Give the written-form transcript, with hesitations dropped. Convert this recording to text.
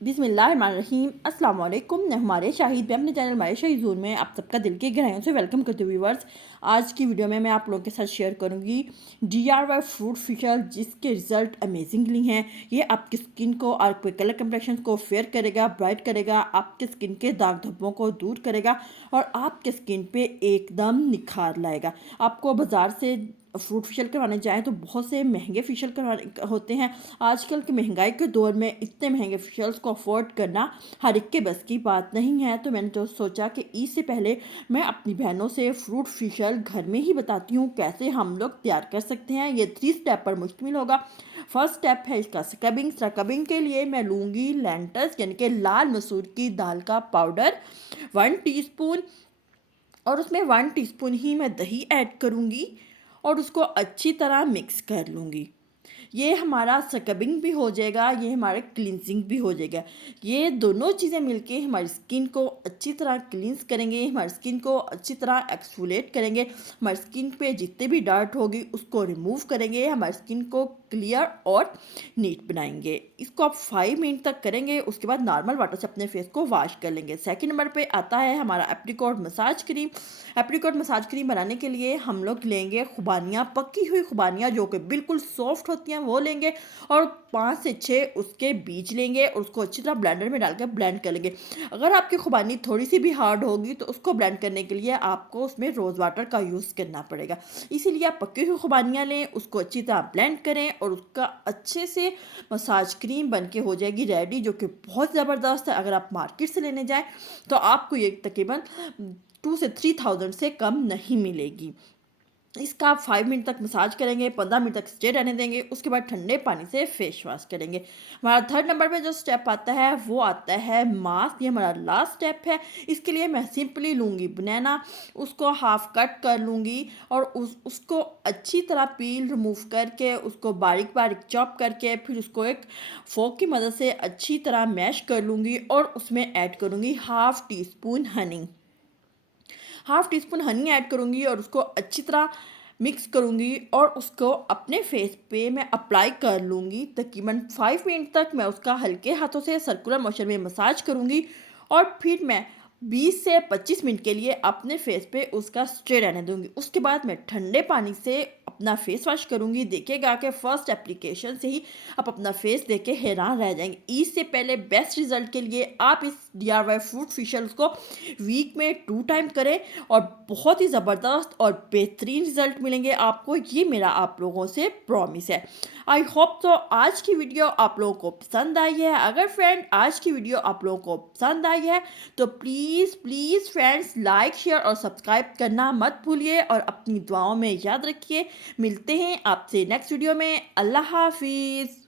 बिस्मिल्लाहिर्रहमानिर्रहीम अस्सलाम वालेकुम। मैं हमारे शाहिद मैं अपने चैनल हमारे शाहिद ज़ोन में आप सबका दिल के गहराइयों से वेलकम करते हुए व्यूवर्स, आज की वीडियो में मैं आप लोगों के साथ शेयर करूंगी DIY फ्रूट फेशियल जिसके रिजल्ट अमेजिंगली हैं। ये आपकी स्किन को और आपके कलर कम्प्लेक्शन को फेयर करेगा, ब्राइट करेगा, आपके स्किन के दाग धब्बों को दूर करेगा और आपके स्किन पे एकदम निखार लाएगा। आपको बाज़ार से फ्रूट फेशियल करवाने जाएँ तो बहुत से महंगे फेशियल करवाने होते हैं। आजकल की महंगाई के दौर में इतने महंगे फेशियल्स को अफोर्ड करना हर एक के बस की बात नहीं है। तो मैंने तो सोचा कि ईद से पहले मैं अपनी बहनों से फ्रूट फेशियल घर में ही बताती हूँ कैसे हम लोग तैयार कर सकते हैं। ये 3 स्टेप पर मुश्तमिल होगा। फर्स्ट स्टेप है इसका स्क्रबिंग। स्क्रबिंग के लिए मैं लूँगी लेंटस यानी कि लाल मसूर की दाल का पाउडर 1 टीस्पून और उसमें 1 टीस्पून ही मैं दही ऐड करूँगी और उसको अच्छी तरह मिक्स कर लूँगी। ये हमारा स्क्रबिंग भी हो जाएगा, ये हमारा क्लींजिंग भी हो जाएगा। ये दोनों चीज़ें मिलके हमारी स्किन को अच्छी तरह क्लींस करेंगे, हमारी स्किन को अच्छी तरह एक्सफोलिएट करेंगे, हमारी स्किन पे जितने भी डार्ट होगी उसको रिमूव करेंगे, हमारी स्किन को क्लियर और नीट बनाएंगे। इसको आप 5 मिनट तक करेंगे, उसके बाद नॉर्मल वाटर से अपने फेस को वॉश कर लेंगे। सेकंड नंबर पे आता है हमारा apricot massage cream. Apricot massage cream बनाने के लिए हम लोग लेंगे खुबानियाँ, पकी हुई खुबानियाँ जो कि बिल्कुल सॉफ्ट होती हैं वो लेंगे और 5 से 6 उसके बीज लेंगे और उसको अच्छी तरह ब्लेंडर में डाल कर ब्लेंड कर लेंगे। अगर आपकी खुबानी थोड़ी सी भी हार्ड होगी तो उसको ब्लेंड करने के लिए आपको उसमें रोज़ वाटर का यूज़ करना पड़ेगा। इसीलिए आप पकी हुई खुबानियाँ लें, उसको अच्छी तरह ब्लेंड करें और उसका अच्छे से मसाज क्रीम बन के हो जाएगी रेडी, जो कि बहुत ज़बरदस्त है। अगर आप मार्केट से लेने जाएँ तो आपको ये तकरीबन 2 से 3000 से कम नहीं मिलेगी। इसका आप 5 मिनट तक मसाज करेंगे, 15 मिनट तक स्टे रहने देंगे, उसके बाद ठंडे पानी से फेस वॉश करेंगे। हमारा थर्ड नंबर पे जो स्टेप आता है वो आता है मास्क। ये हमारा लास्ट स्टेप है। इसके लिए मैं सिंपली लूँगी बनाना, उसको हाफ कट कर लूँगी और उसको अच्छी तरह पील रिमूव करके उसको बारीक बारीक चॉप करके फिर उसको एक फोक की मदद से अच्छी तरह मैश कर लूँगी और उसमें ऐड करूँगी half tea spoon Honey. Half tea spoon honey add करूँगी और उसको अच्छी तरह मिक्स करूँगी और उसको अपने फेस पे मैं अप्लाई कर लूँगी। तकरीबन 5 मिनट तक मैं उसका हल्के हाथों से सर्कुलर मोशन में मसाज करूँगी और फिर मैं 20 से 25 मिनट के लिए अपने फेस पे उसका स्टे रहने दूँगी। उसके बाद मैं ठंडे पानी से अपना फेस वॉश करूँगी। देखिएगा कि फर्स्ट एप्लीकेशन से ही आप अपना फेस देख के हैरान रह जाएंगे। ईद से पहले बेस्ट रिजल्ट के लिए आप इस DIY फ्रूट फेशियल को वीक में 2 टाइम करें और बहुत ही ज़बरदस्त और बेहतरीन रिजल्ट मिलेंगे आपको। ये मेरा आप लोगों से प्रॉमिस है। आई होप तो आज की वीडियो आप लोगों को पसंद आई है। अगर फ्रेंड आज की वीडियो आप लोगों को पसंद आई है तो please please friends like share और सब्सक्राइब करना मत भूलिए और अपनी दुआओं में याद रखिए। मिलते हैं आपसे नेक्स्ट वीडियो में। अल्लाह हाफिज़।